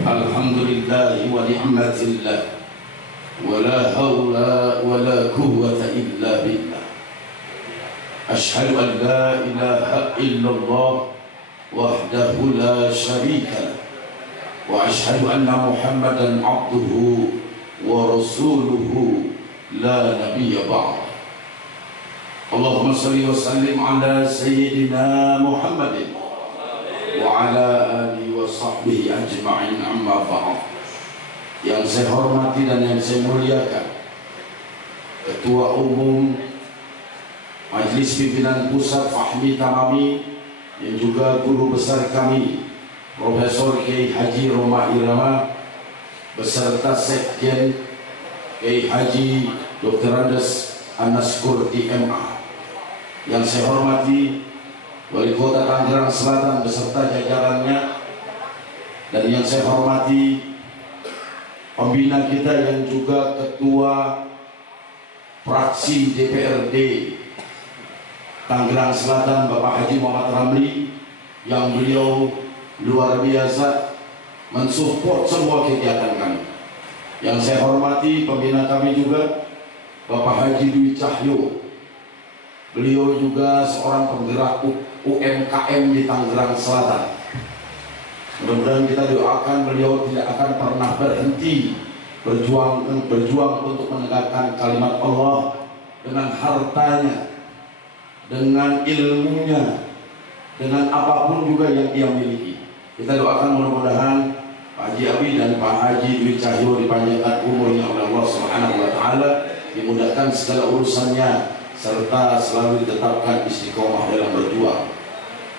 Alhamdulillah wa ni'matillah wa la hawla wa la quwwata illa billah. Ashhadu an la ilaha illallah wahdahu la syarika lah wa ashhadu anna Muhammadan abduhu wa rasuluhu la nabiyya ba'd. Allahumma salli wa sallim ala sayyidina Muhammadin wa ala alihi wa sahbihi ajma'in, amma ba'd. Yang saya hormati dan yang saya muliakan Ketua Umum Majelis Pimpinan Pusat Fahmi Tamami, yang juga guru besar kami Profesor Kiai Haji Roma Irama beserta Sekjen Kiai Haji Dr. Andes Anaskur IMA. Yang saya hormati Wali Kota Tangerang Selatan beserta jajarannya, dan yang saya hormati pembina kita yang juga Ketua Fraksi DPRD Tangerang Selatan Bapak Haji Muhammad Ramli, yang beliau luar biasa mensupport semua kegiatan kami. Yang saya hormati pembina kami juga Bapak Haji Dwi Cahyo, beliau juga seorang penggerak UMKM di Tangerang Selatan. Mudah-mudahan kita doakan beliau tidak akan pernah berhenti berjuang untuk menegakkan kalimat Allah dengan hartanya, dengan ilmunya, dengan apapun juga yang ia miliki. Kita doakan mudah-mudahan Pak Haji Abi dan Pak Haji Dwi Cahyo dipanjangkan umurnya oleh Allah Subhanahu wa taala, dimudahkan segala urusannya, serta selalu ditetapkan istiqomah dalam berjuang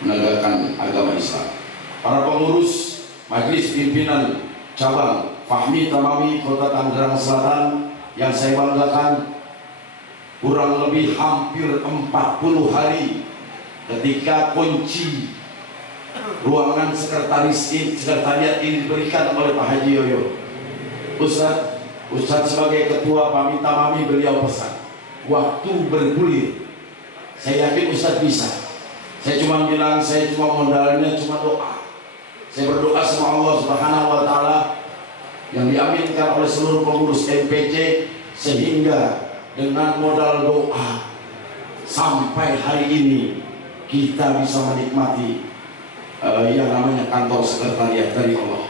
menegakkan agama Islam. Para pengurus Majelis Pimpinan Cabang Fahmi Tamami Kota Tangerang Selatan yang saya banggakan, kurang lebih hampir 40 hari ketika kunci ruangan sekretariat ini diberikan oleh Pak Haji Yoyo, Ustadz sebagai ketua Fahmi Tamami, beliau pesan waktu bergulir. Saya yakin Ustadz bisa. Saya cuma bilang, saya cuma modalnya cuma doa. Saya berdoa sama Allah Subhanahu wa taala yang diaminkan oleh seluruh pengurus MPC, sehingga dengan modal doa sampai hari ini kita bisa menikmati yang namanya kantor sekretariat dari Allah.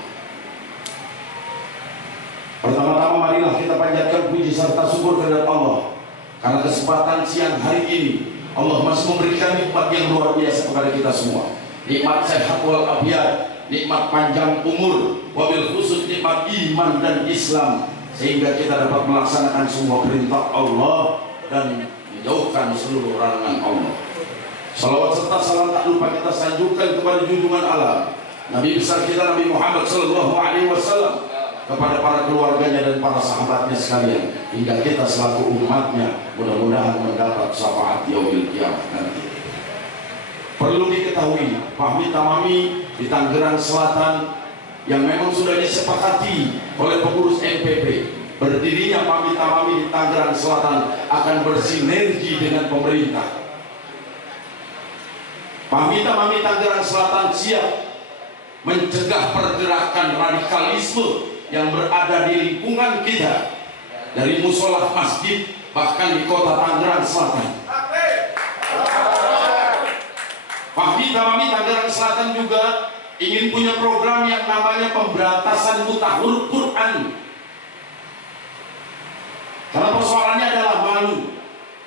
Pertama-tama marilah kita panjatkan puji serta syukur kepada Allah karena kesempatan siang hari ini Allah masih memberikan nikmat yang luar biasa kepada kita semua. Nikmat sehat wal afiat, nikmat panjang umur, wabil khusus nikmat iman dan Islam, sehingga kita dapat melaksanakan semua perintah Allah dan menjauhkan seluruh larangan Allah. Salawat serta salam tak lupa kita sanjungkan kepada junjungan Allah Nabi besar kita Nabi Muhammad sallallahu alaihi wasallam, kepada para keluarganya dan para sahabatnya sekalian, hingga kita selaku umatnya mudah-mudahan mendapat syafaat yaumil qiyamah nanti. Perlu diketahui, Fahmi Tamami di Tangerang Selatan yang memang sudah disepakati oleh pengurus MPP, berdirinya Fahmi Tamami di Tangerang Selatan akan bersinergi dengan pemerintah. Fahmi Tamami Tangerang Selatan siap mencegah pergerakan radikalisme yang berada di lingkungan kita, dari musola, masjid, bahkan di kota Tangerang Selatan. Fahmi Tamami Tangerang Selatan juga ingin punya program yang namanya pemberantasan mutakhir Quran. Karena persoalannya adalah malu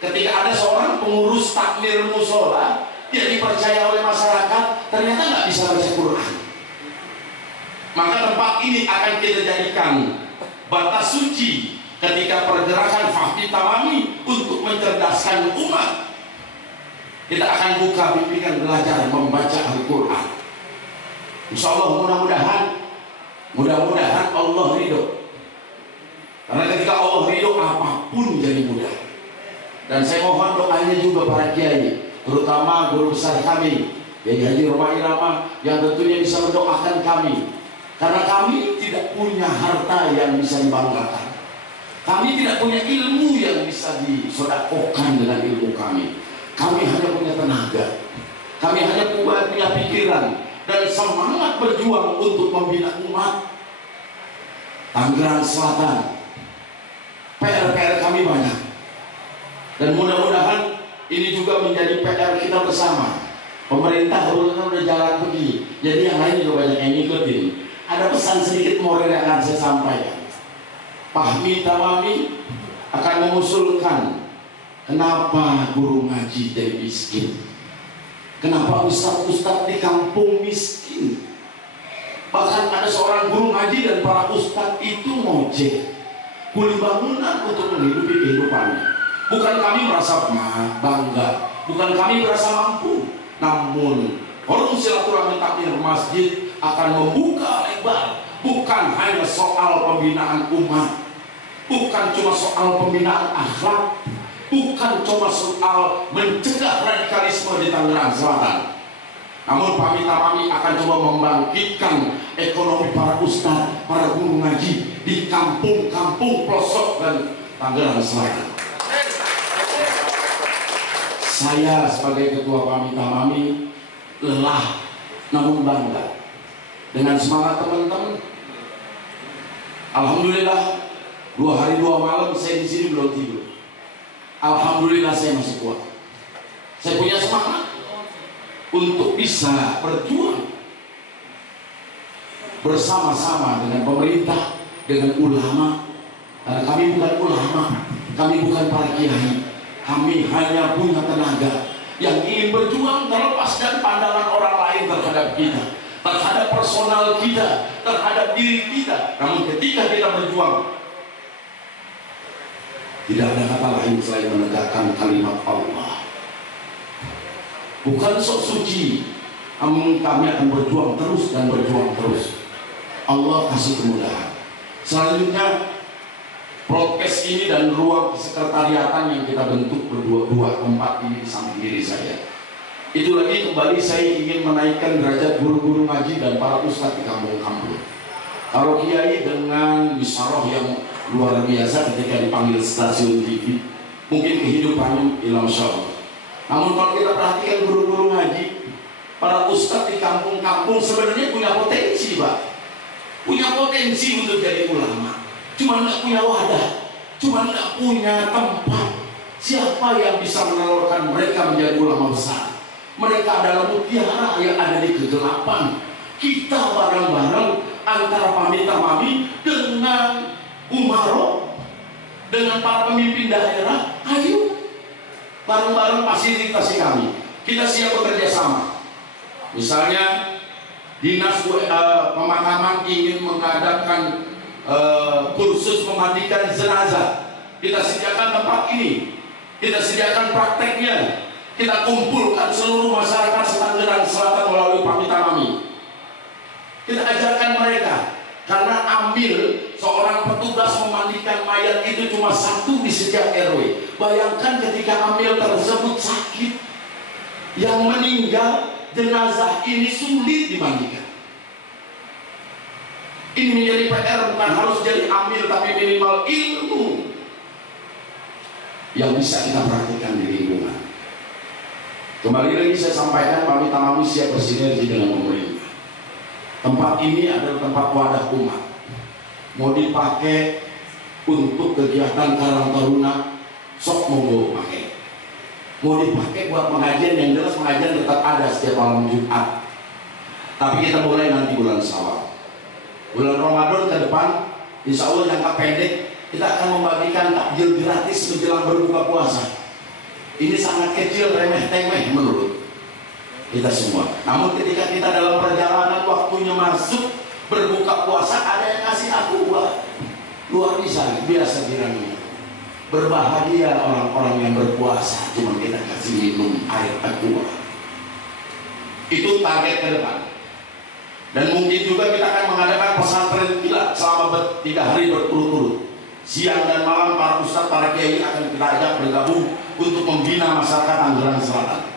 ketika ada seorang pengurus takmir musola, dia dipercaya oleh masyarakat, ternyata nggak bisa baca Quran. Maka tempat ini akan kita jadikan batas suci ketika pergerakan Fahmi Tamami untuk mencerdaskan umat. Kita akan buka bimbingan belajar membaca Al-Quran. Insya Allah mudah-mudahan Allah ridho. Karena ketika Allah ridho, apapun jadi mudah. Dan saya mohon doanya juga para kiai, terutama guru besar kami Kiai Haji Roma Irama, yang tentunya bisa mendoakan kami. Karena kami tidak punya harta yang bisa dibanggakan, kami tidak punya ilmu yang bisa disedekahkan dengan ilmu kami. Kami hanya punya tenaga, kami hanya punya pikiran, dan semangat berjuang untuk membina umat. Tangerang Selatan, PR kami banyak, dan mudah-mudahan ini juga menjadi PR kita bersama. Pemerintah udah jalan begini, jadi yang lain juga banyak yang ngikutin. Ada pesan sedikit moral yang akan saya sampaikan. Fahmi Tamami akan mengusulkan, kenapa guru ngaji jadi miskin? Kenapa ustadz-ustadz di kampung miskin? Bahkan ada seorang guru ngaji dan para ustadz itu ngojek, kuli bangunan untuk menghidupi kehidupannya. Bukan kami merasa bangga, bukan kami merasa mampu, namun forum silaturahmi takmir masjid akan membuka lebar, bukan hanya soal pembinaan umat, bukan cuma soal pembinaan akhlak, bukan cuma soal mencegah radikalisme di Tangerang Selatan, namun Fahmi Tamami akan coba membangkitkan ekonomi para ustadz, para guru ngaji di kampung-kampung pelosok dan Tangerang Selatan. Saya sebagai ketua Fahmi Tamami lelah namun bangga dengan semangat teman-teman. Alhamdulillah 2 hari 2 malam saya di sini belum tidur. Alhamdulillah saya masih kuat. Saya punya semangat untuk bisa berjuang bersama-sama dengan pemerintah, dengan ulama. Karena kami bukan ulama, kami bukan para kiai. Kami hanya punya tenaga yang ingin berjuang terlepas dari pandangan orang lain terhadap kita, terhadap personal kita, terhadap diri kita. Namun ketika kita berjuang, tidak ada kata lain selain menegakkan kalimat Allah. Bukan sok suci, namun kami akan berjuang terus dan berjuang terus. Allah kasih kemudahan. Selanjutnya, podcast ini dan ruang sekretariatan yang kita bentuk berdua-dua, tempat ini di samping diri saya. Itu lagi kembali saya ingin menaikkan derajat guru-guru ngaji dan para ustadz di kampung-kampung. Kalau kiai dengan bisaroh yang luar biasa ketika dipanggil stasiun TV, mungkin kehidupannya ilang syarah. Namun kalau kita perhatikan guru-guru ngaji, para ustadz di kampung-kampung sebenarnya punya potensi, Pak. Punya potensi untuk jadi ulama. Cuma nggak punya wadah, cuma nggak punya tempat. Siapa yang bisa menelurkan mereka menjadi ulama besar? Mereka adalah mutiara yang ada di kegelapan. Kita bareng-bareng antara Fahmi Tamami dengan Umaro, dengan para pemimpin daerah, ayo bareng-bareng fasilitasi kami. Kita siap bekerja sama. Misalnya dinas pemakaman ingin mengadakan kursus memandikan jenazah, kita sediakan tempat ini, kita sediakan prakteknya, kita kumpulkan seluruh masyarakat Tangerang Selatan melalui Fahmi Tamami. Kita ajarkan mereka, karena ambil seorang petugas memandikan mayat itu cuma 1 di setiap RW. Bayangkan ketika ambil tersebut sakit, yang meninggal jenazah ini sulit dimandikan. Ini menjadi PR, bukan harus jadi amil, tapi minimal ilmu yang bisa kita praktikkan di lingkungan. Kembali lagi saya sampaikan, Fahmi Tamami siap bersinergi dengan pemerintah. Tempat ini adalah tempat wadah umat. Mau dipakai untuk kegiatan Karang Taruna, sok monggo pakai. Mau dipakai buat pengajian, yang jelas pengajian tetap ada setiap malam Jumat. Tapi kita mulai nanti bulan Syawal. Bulan Ramadan ke depan, insya Allah jangka pendek, kita akan membagikan takjil gratis menjelang berbuka puasa. Ini sangat kecil, remeh-temeh menurut kita semua. Namun ketika kita dalam perjalanan waktunya masuk berbuka puasa, ada yang kasih aqua. Luar biasa kiranya. Berbahagia orang-orang yang berpuasa, cuma kita kasih minum air aqua. Itu target ke depan. Dan mungkin juga kita akan mengadakan pesantren kilat selama 3 hari berturut-turut. Siang dan malam para ustadz, para kiai akan kita ajak bergabung untuk membina masyarakat Tangerang Selatan.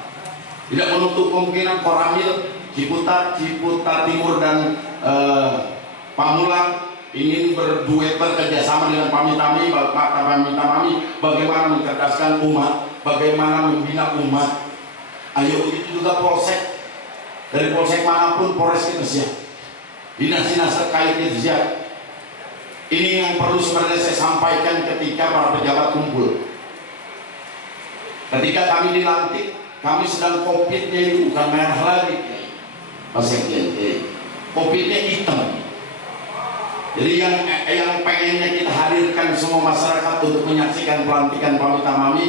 Tidak menutup kemungkinan Koramil, Ciputat Timur dan Pamulang ingin berduet bekerjasama dengan Fahmi Tamami, bagaimana mencerdaskan umat, bagaimana membina umat. Ayo, begitu juga Polsek. dari polsek manapun, Polres kita siap, dinas-dinas terkait kita siap. Ini yang perlu sebenarnya saya sampaikan ketika para pejabat kumpul. Ketika kami dilantik, kami sedang COVID-nya itu bukan merah lagi, Pak Sekjen, COVID-nya hitam. Jadi yang pengennya kita hadirkan semua masyarakat untuk menyaksikan pelantikan Pak Mita Mami.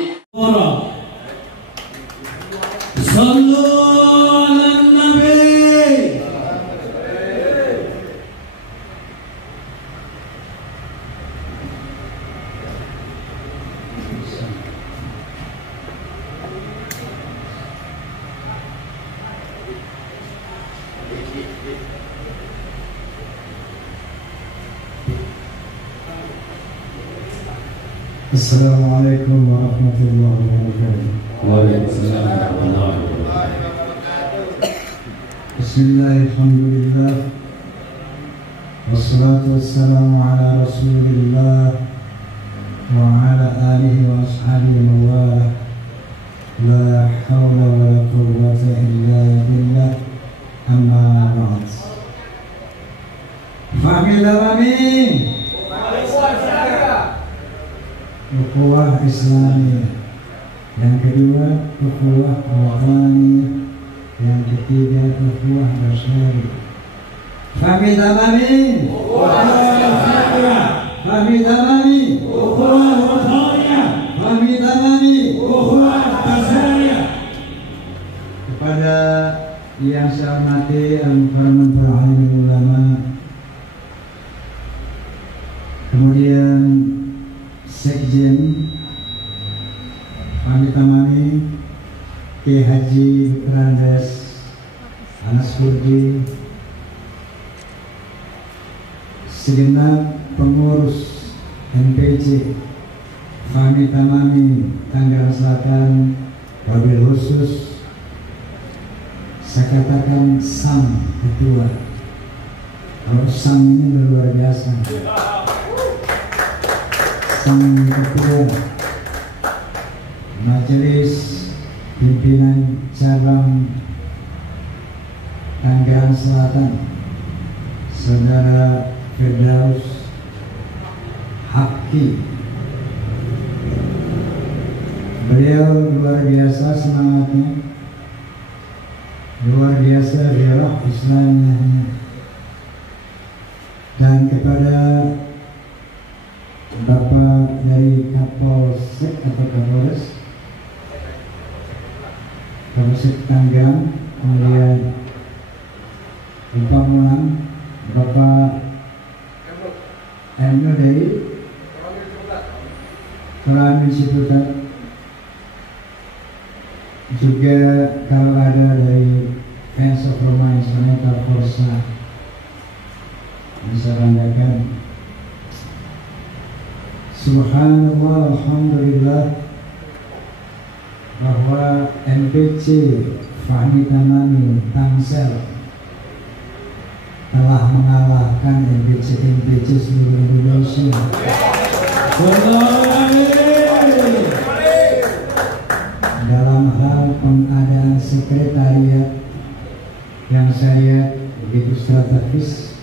Assalamualaikum warahmatullahi wabarakatuh. Waalaikumsalam warahmatullahi wabarakatuh. Bismillahirrahmanirrahim. Wassalatu wassalamu ala Rasulillah wa ala alihi wa ashabihi wa wala. La hawla wa la quwwata illa billah. Amma ba'd. Amin. Ukhuwah Islamiyah, yang kedua ukhuwah Wadhaniyah, yang ketiga ukhuwah Basyariyah. Fahmi tamami Fahmi tamami ukhuwah Wadhaniyah, Fahmi tamami ukhuwah Basyariyah. Kepada yang saya hormati al-mukarramin para alim ulama, kemudian Sekjen Fahmi Tamami, Kiai Haji Randes Anas Kurdi, segenap pengurus MPC Fahmi Tamami Tangerang Selatan, wabil khusus saya katakan sang ketua. Kalau sang ini luar biasa. Sang ketua Majelis Pimpinan Cabang Tangerang Selatan, Saudara Firdaus Haki. Beliau luar biasa semangatnya, luar biasa gairah Islamiyahnya. Dan kepada Bapak dari Kapolsek atau Kapolres Tangerang, kemudian Bapak Mulang, Bapak Emno dari Kelamin Ciputat, juga kalau ada dari Fans of Roma Instrumental Forza bisa randakan. Subhanallah, alhamdulillah, bahwa MPC Fahmi Tamami Tangsel telah mengalahkan MPC seluruh Indonesia. Dalam hal pengadaan sekretariat yang saya lihat begitu strategis,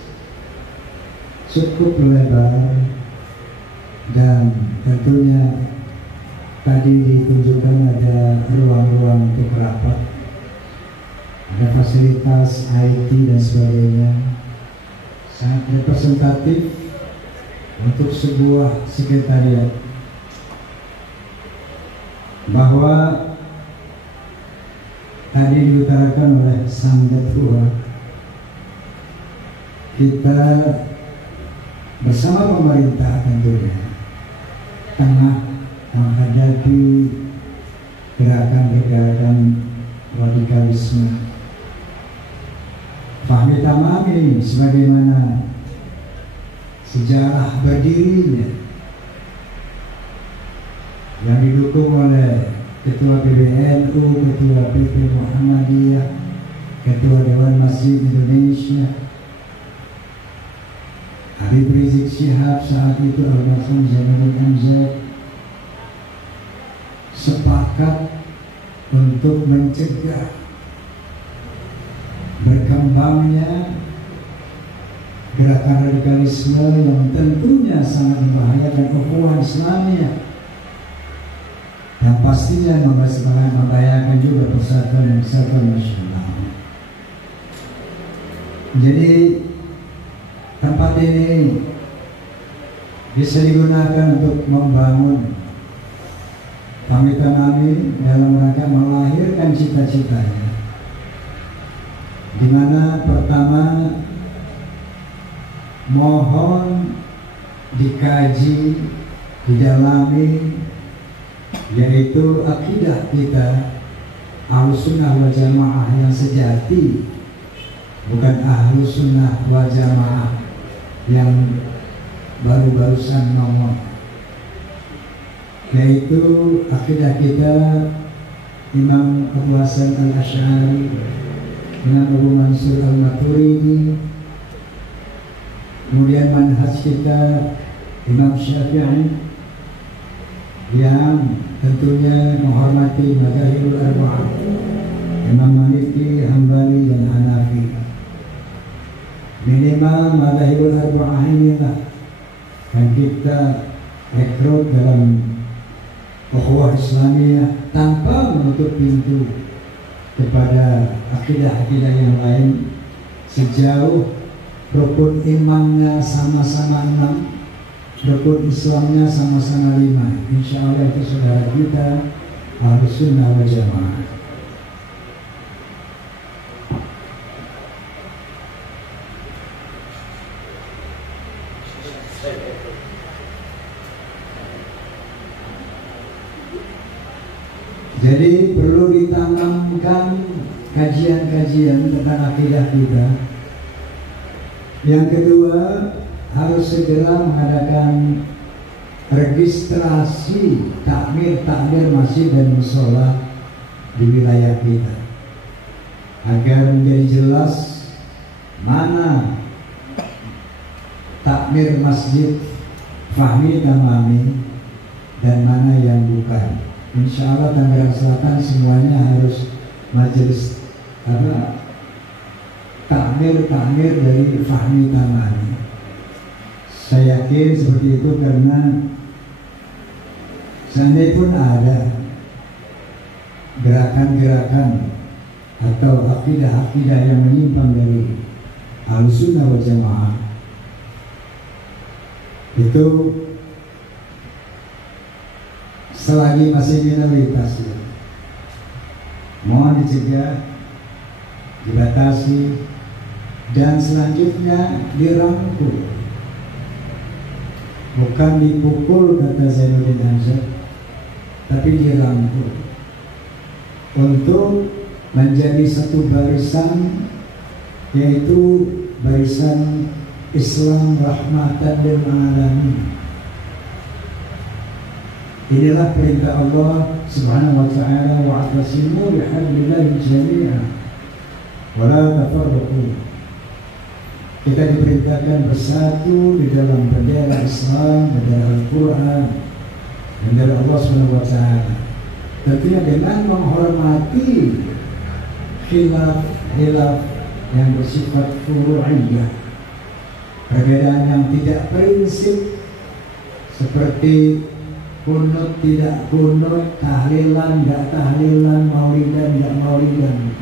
cukup lebar, dan tentunya tadi ditunjukkan ada ruang-ruang untuk rapat, ada fasilitas IT dan sebagainya, sangat representatif untuk sebuah sekretariat. Bahwa tadi diutarakan oleh sang ketua, kita bersama pemerintah tentunya tengah menghadapi gerakan-gerakan radikalisme. Fahmi Tamami sebagaimana sejarah berdirinya yang didukung oleh Ketua PBNU, Ketua PP Muhammadiyah, Ketua Dewan Masjid Indonesia, Habib Rizik Syihab, saat itu Almarhum Zainuddin Amjad, sepakat untuk mencegah berkembangnya gerakan radikalisme yang tentunya sangat membahayakan ukhuwah Islamiyah yang pastinya membahayakan juga persatuan dan kesatuan nasional. Jadi tempat ini bisa digunakan untuk membangun pamitan kami dalam rangka melahirkan cita-citanya, di mana pertama mohon dikaji, didalami, yaitu akidah kita Ahlus Sunnah wal Jamaah yang sejati, bukan Ahlus Sunnah wal Jamaah yang baru-barusan ngomong, yaitu akidah kita Imam Abu Hasan Al-Asy'ari, Imam Abu Mansur Al-Maturidi, kemudian manhaj kita Imam Syafi'i yang tentunya menghormati mazhabul arba'ah, Imam Maliki, Hambali dan Hanafi. Minimal mazhabul arba'ah inilah yang kita rekrut dalam ukhuwah Islamiyah tanpa menutup pintu kepada akidah-akidah yang lain, sejauh rukun imannya sama-sama 6, rukun Islamnya sama-sama 5. Insya Allah itu saudara kita Ahlus Sunnah wal Jamaah. Jadi perlu ditanamkan kajian-kajian tentang akidah kita. Yang kedua, harus segera mengadakan registrasi takmir masjid dan mushola di wilayah kita, agar menjadi jelas mana takmir masjid Fahmi Tamami dan mana yang bukan. Insya Allah Tangerang Selatan semuanya harus majelis takmir dari Fahmi Tamami. Saya yakin seperti itu karena seandainya pun ada gerakan-gerakan atau akidah-akidah yang menyimpang dari Ahlus Sunnah wal Jamaah, itu selagi masih minoritas, mohon dicegah, dibatasi, dan selanjutnya dirangkul, bukan dipukul kata Zainuddin Hamzah, tapi dirangkul untuk menjadi satu barisan, yaitu barisan Islam rahmatan lil alamin. Inilah perintah Allah Subhanahu wa ta'ala, wa'tasimu bihablillahi jami'an wa la tafarraqu. Kita diperintahkan bersatu di dalam bendera Islam, bendera Al-Quran, bendera Allah Subhanahu wa ta'ala. Tentunya dengan menghormati khilaf yang bersifat furu'iyah, perbedaan yang tidak prinsip, seperti kunut tidak kunut, tahlilan tidak tahlilan, maulidan tidak maulidan.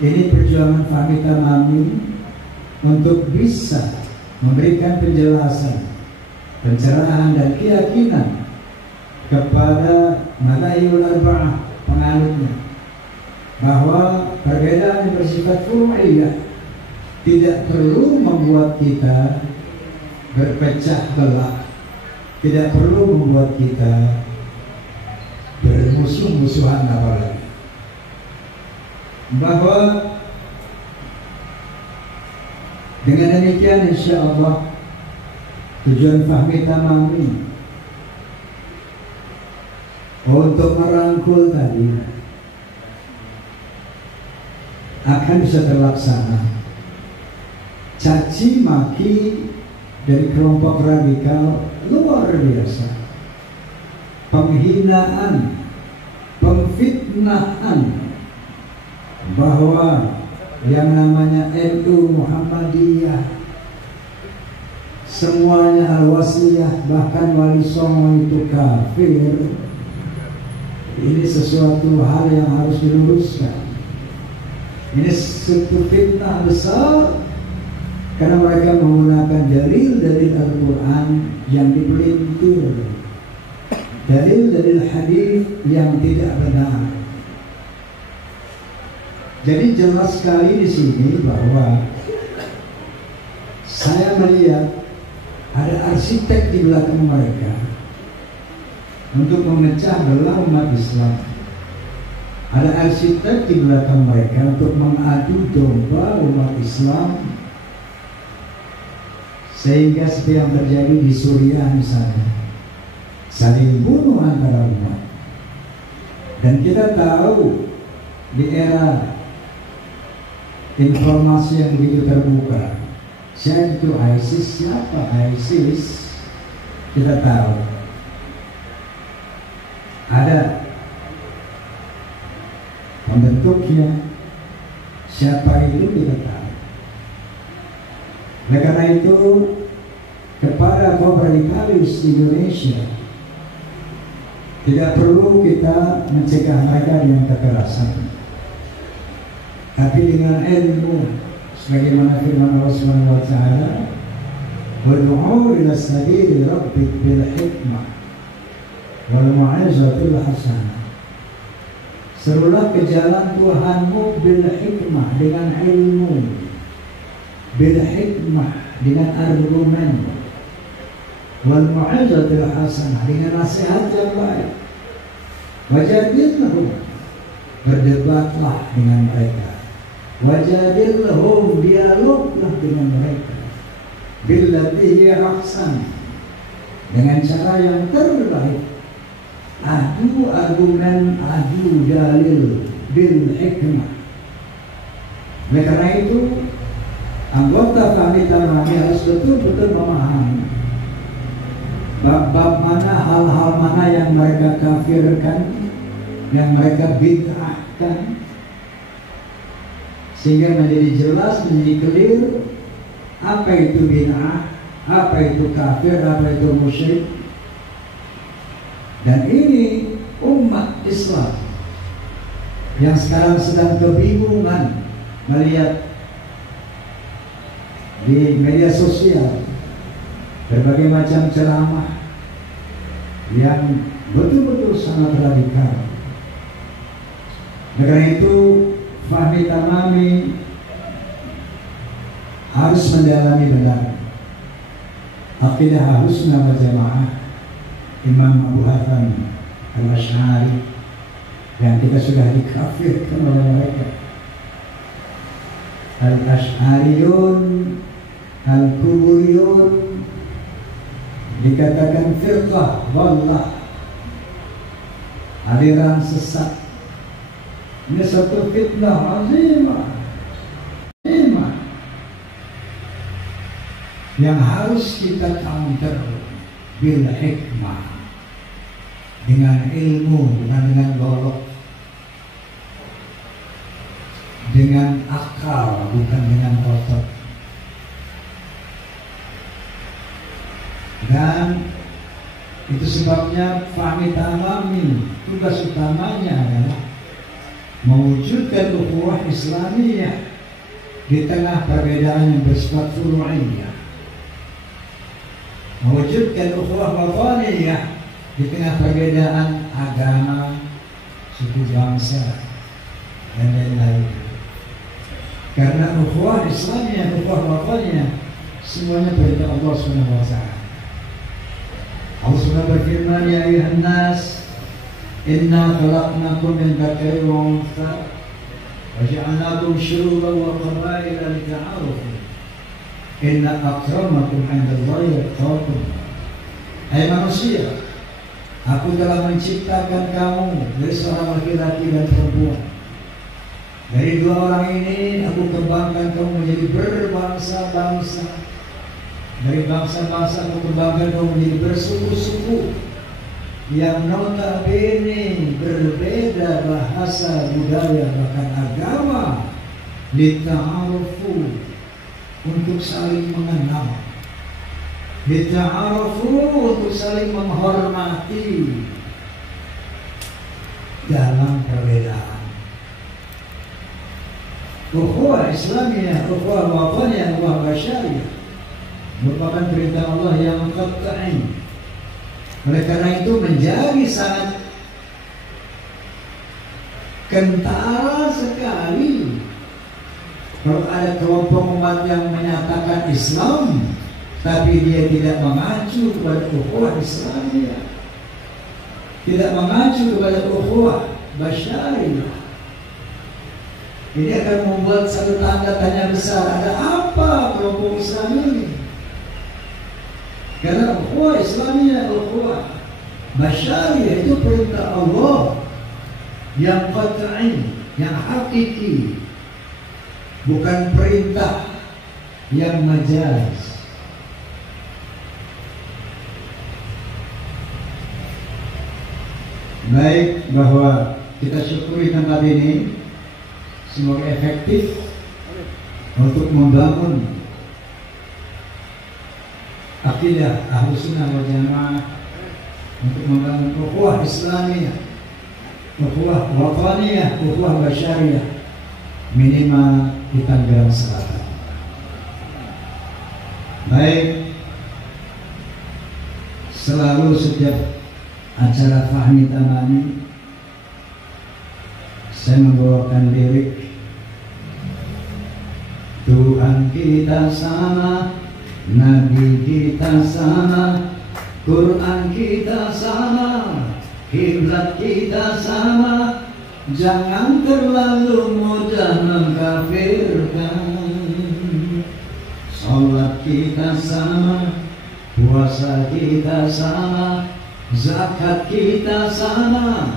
Ini perjuangan Fahmi Tamami untuk bisa memberikan penjelasan, pencerahan dan keyakinan kepada mazhabul arba'ah penganutnya, bahwa perbedaan yang bersifat furu'iyah tidak perlu membuat kita berpecah belah, tidak perlu membuat kita bermusuh-musuhan apalagi. Bahwa dengan demikian insya Allah tujuan Fahmi Tamami untuk merangkul tadi akan bisa terlaksana. Caci maki dari kelompok radikal luar biasa, penghinaan, pemfitnahan, bahwa yang namanya NU Muhammadiyah, semuanya Al-Wasliyah, bahkan Wali Songo itu kafir. Ini sesuatu hal yang harus diluruskan. Ini suatu fitnah besar karena mereka menggunakan dalil-dalil Al-Quran yang dipelintir, dalil-dalil hadis yang tidak benar. Jadi jelas sekali di sini bahwa saya melihat ada arsitek di belakang mereka untuk memecah belah umat Islam. Ada arsitek di belakang mereka untuk mengadu domba umat Islam, sehingga seperti yang terjadi di Suriah misalnya, saling bunuh antara umat. Dan kita tahu di era informasi yang begitu terbuka, siapa itu ISIS, siapa ISIS, kita tahu. Ada pembentuknya, siapa itu kita tahu. Oleh karena itu, kepada kaum radikalis di Indonesia, tidak perlu kita mencegah mereka dengan kekerasan, tapi dengan ilmu, sebagaimana firman Allah Subhanahu wa taala, "Wad'u ila sabili rabbik bil hikmah wal mau'izatil hasanah." Serulah ke jalan Tuhanmu bil hikmah, dengan ilmu, bil hikmah, dengan argumen, wal mau'izatil hasanah, dengan nasihat yang baik. Wajadilhum, berdebatlah dengan mereka. Wajadilhum, dialoglah dengan mereka. Billati hiya ahsan, dengan cara yang terbaik. Adu argumen, adu dalil bil hikmah. Oleh karena itu, anggota panitia kami harus betul-betul memahami bab-bab mana, hal-hal mana yang mereka kafirkan, yang mereka bid'ahkan, sehingga menjadi jelas, menjadi clear apa itu bid'ah, apa itu kafir, apa itu musyrik. Dan ini umat Islam yang sekarang sedang kebingungan melihat di media sosial berbagai macam ceramah yang betul-betul sangat radikal. Karena itu, Fahmi Tamami harus mendalami benar akidah Ahlussunnah wal Jamaah Imam Abu Hasan Al-Asy'ari yang kita sudah dikafirkan oleh mereka. Al-Asy'ariyun, Al-Kuburiyun, dikatakan firqah wallah, aliran sesat. Ini satu fitnah azimah yang harus kita counter bil hikmah, dengan ilmu, bukan dengan golok, dengan akal, bukan dengan otot. Dan itu sebabnya Fahmi Tamami tugas utamanya adalah mewujudkan ukhuwah Islamiyah di tengah perbedaan yang bersifat furu'iyah, mewujudkan ukhuwah wataniyah di tengah perbedaan agama, suku bangsa, dan lain-lain. Karena ukhuwah Islamiyah, ukhuwah wataniyah, semuanya perintah Allah Subhanahu wa taala. Allah Subhanahu berfirman, ya ayuhan nas, inna khalaqnakum min dzakarin wa untha wa ja'alnakum syu'uban wa qabaila lita'arafu inna akramakum 'indallahi atqakum. Hai manusia, aku telah menciptakan kamu dari seorang laki-laki dan perempuan. Dari dua orang ini aku kembangkan kamu menjadi berbangsa-bangsa. Dari bangsa-bangsa aku kembangkan kamu menjadi bersuku-suku yang notabene berbeda bahasa, budaya, bahkan agama. lita'arufu, untuk saling mengenal, lita'arufu, untuk saling menghormati dalam perbedaan. Ukhuwah Islamiyah, ukhuwah wataniyah, ukhuwah basyariyah merupakan perintah Allah yang qat'i. Oleh karena itu menjadi sangat kentara sekali kalau ada kelompok umat yang menyatakan Islam tapi dia tidak mengacu kepada ukhuwah Islamiyah, tidak mengacu kepada ukhuwah basyariyah. Ini akan membuat satu tanda tanya besar, ada apa kelompok Islam ini? Karena ukhuwah Islamiyah, ukhuwah basyariyah itu perintah Allah yang qat'i, yang hakiki, bukan perintah yang majaz. Baik, bahwa kita syukuri tempat ini semoga efektif untuk membangun akidah Ahlus Sunnah wal Jamaah, untuk membangun ukhuwah Islamiyah, ukhuwah wataniyah, ukhuwah basyariyah minimal di Tangerang Selatan. Baik, selalu setiap acara Fahmi Tamani saya membawakan lirik, Tuhan kita sama, Nabi kita sama, Quran kita sama, kiblat kita sama, jangan terlalu mudah mengkafirkan. Salat kita sama, puasa kita sama, zakat kita sama,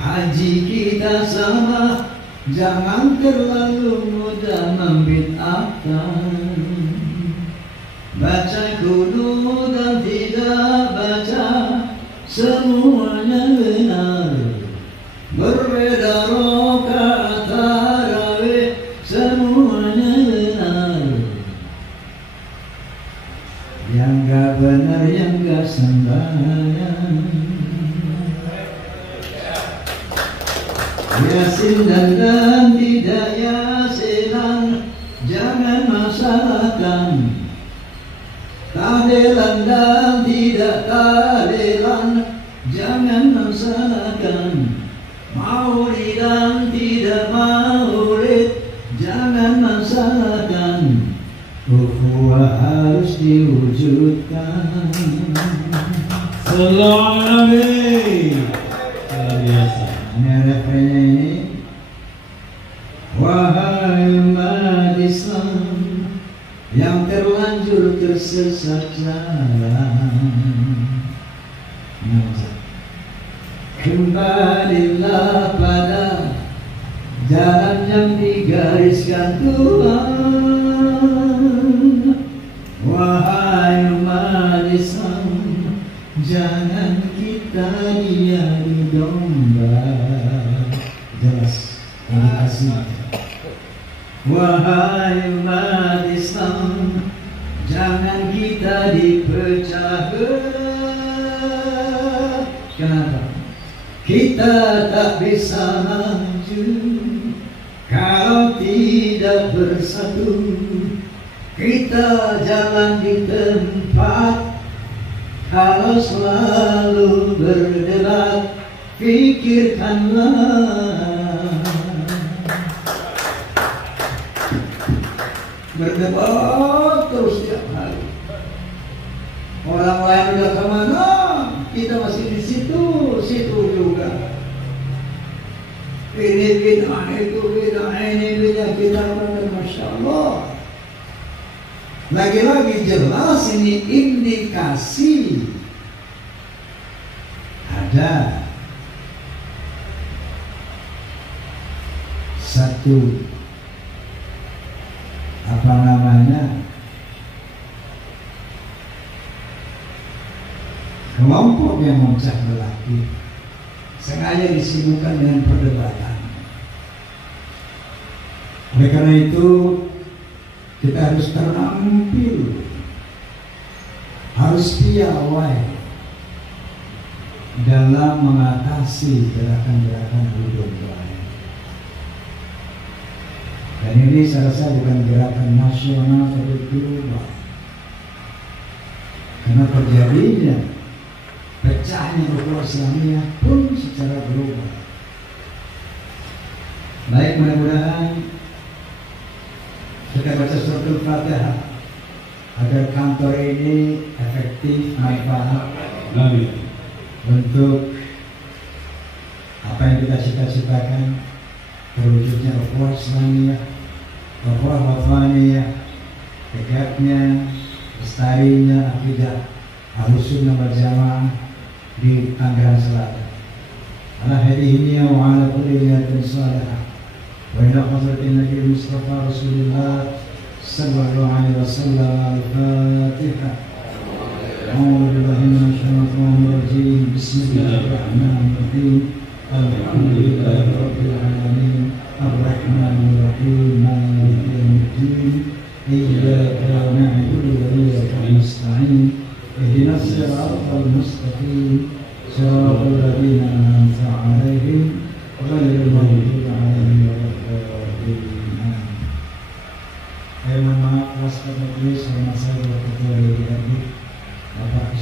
haji kita sama, jangan terlalu mudah membid'ahkan. Baca kudu dan tidak baca, semuanya benar. Berbeda rakaat tarawih, semuanya benar. Yang gak benar, yang gak sembahyang, Yasin dan tidak yasinan, jangan masalahkan. Tahlilan dan tidak tahlilan, jangan masalahkan. Maulid dan tidak maulid, jangan masalahkan. Ukhuwah harus diwujudkan. Sallallahu alaihi wasallam. Ini refrennya ini. Wahai umat Islam yang terlanjur tersesat jalan, kembalilah pada jalan yang digariskan Tuhan. Wahai umat Islam, jangan kita diadu domba. Jelas indikasi. Wahai umat Islam, jangan kita dipecah belah. Kenapa? Kita tak bisa maju kalau tidak bersatu. Kita jalan di tempat kalau selalu berdebat. Pikirkanlah, berdebat terus tiap hari. Orang lain udah kemana, kita masih di situ juga. Ini bid'ah, itu bid'ah, ini bid'ah, kita Masya Allah. Lagi-lagi jelas ini indikasi ada satu kelompok yang memecah belah kita sengaja disibukkan dengan perdebatan. Oleh karena itu kita harus terampil, harus piawai dalam mengatasi gerakan-gerakan hudud lain. Dan ini saya rasa bukan gerakan nasional atau global, karena terjadinya pecahnya ukhuwah Islamiyah pun secara global. Baik, mudah-mudahan kita baca surat Al-Fatihah agar kantor ini efektif, manfaat untuk apa yang kita cita-citakan, terwujudnya ukhuwah Islamiyah, ukhuwah wataniyah, tegaknya, lestarinya akidah Ahlus Sunnah wal Jamaah di Tangerang Selatan. Ala hadihnya wa ala kulli niyatin salihah wa ila hadratin Nabi Mustafa Rasulullah sallallahu alaihi wasallam. Al-Fatihah. A'udzu billahi minasy syaithanir rajim. Bismillahirrahmanirrahim. Alhamdulillahi rabbil alamin. Ar-Rahmanir Rahim. Maliki yaumiddin. Iyyaka na'budu wa iyyaka nasta'in. Ihdinas siratal mustaqim. Shiratal ladzina an'amta 'alaihim ghairil maghdubi 'alaihim waladdallin. Mohon maaf atas majelis karena saya ketua DPRD Bapak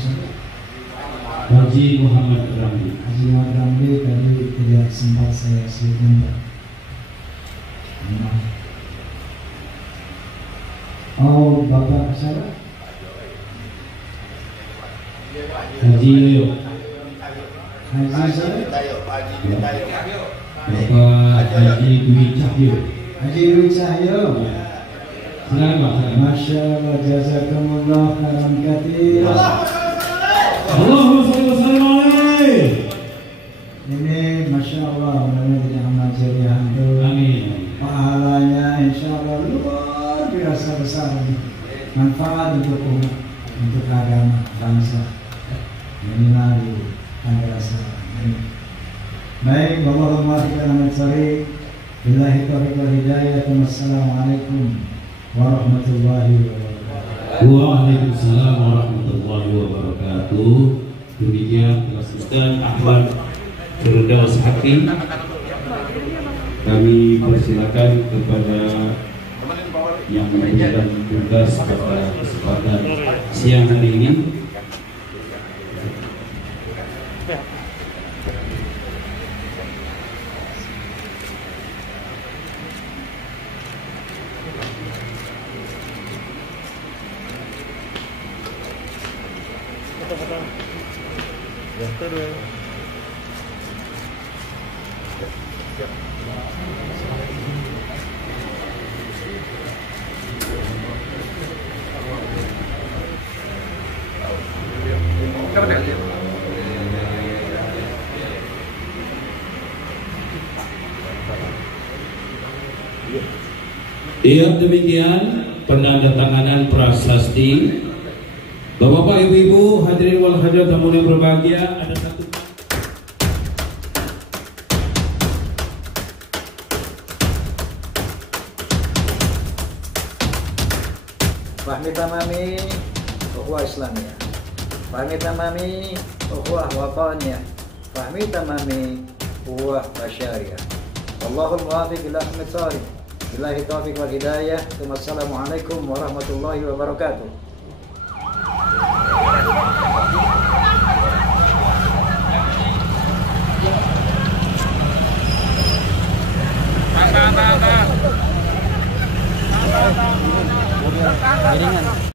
Haji Muhammad Ramli. Haji Muhammad Ramli tadi tidak sempat saya sebutkan, Pak. Oh, Bapak siapa? Haji Yoyo. Haji siapa? Bapak Haji Dwi Cahyo. Haji Dwi Cahyo. Silakan Pak. Masya Allah, jazakumullah khairan katsir. Allahumma shalli wa sallim alaihi. Ini Masya Allah, mudah-mudahan tidak amal jariah antum. Amin. Pahalanya Insya Allah luar biasa besar. Manfaat untuk umat, untuk agama, bangsa. Minimal di Tangerang Selatan. Baik, Bapak-bapak kita amat sorry. Billahi taufiq wal hidayah. Wassalamualaikum warahmatullahi wabarakatuh. Waalaikumsalam warahmatullahi wabarakatuh. Demikian kelas Ustaz Ahmad Firdaus Hakim. Kami persilakan kepada yang memberikan tugas pada kesempatan siang hari ini. Iya, demikian penandatanganan prasasti. Bapak-bapak, ibu-ibu, hadirin wal hadirat tamu yang berbahagia, ada satu Fahmi tamami ukhuwah Islamiyah, fahmi tamami ukhuwah wataniyah, fahmi tamami ukhuwah basyariyah. Wallahul muwaffiq ila ahmad sari. Billahi taufiq wal hidayah. Wassalamualaikum warahmatullahi wabarakatuh. Jaringan.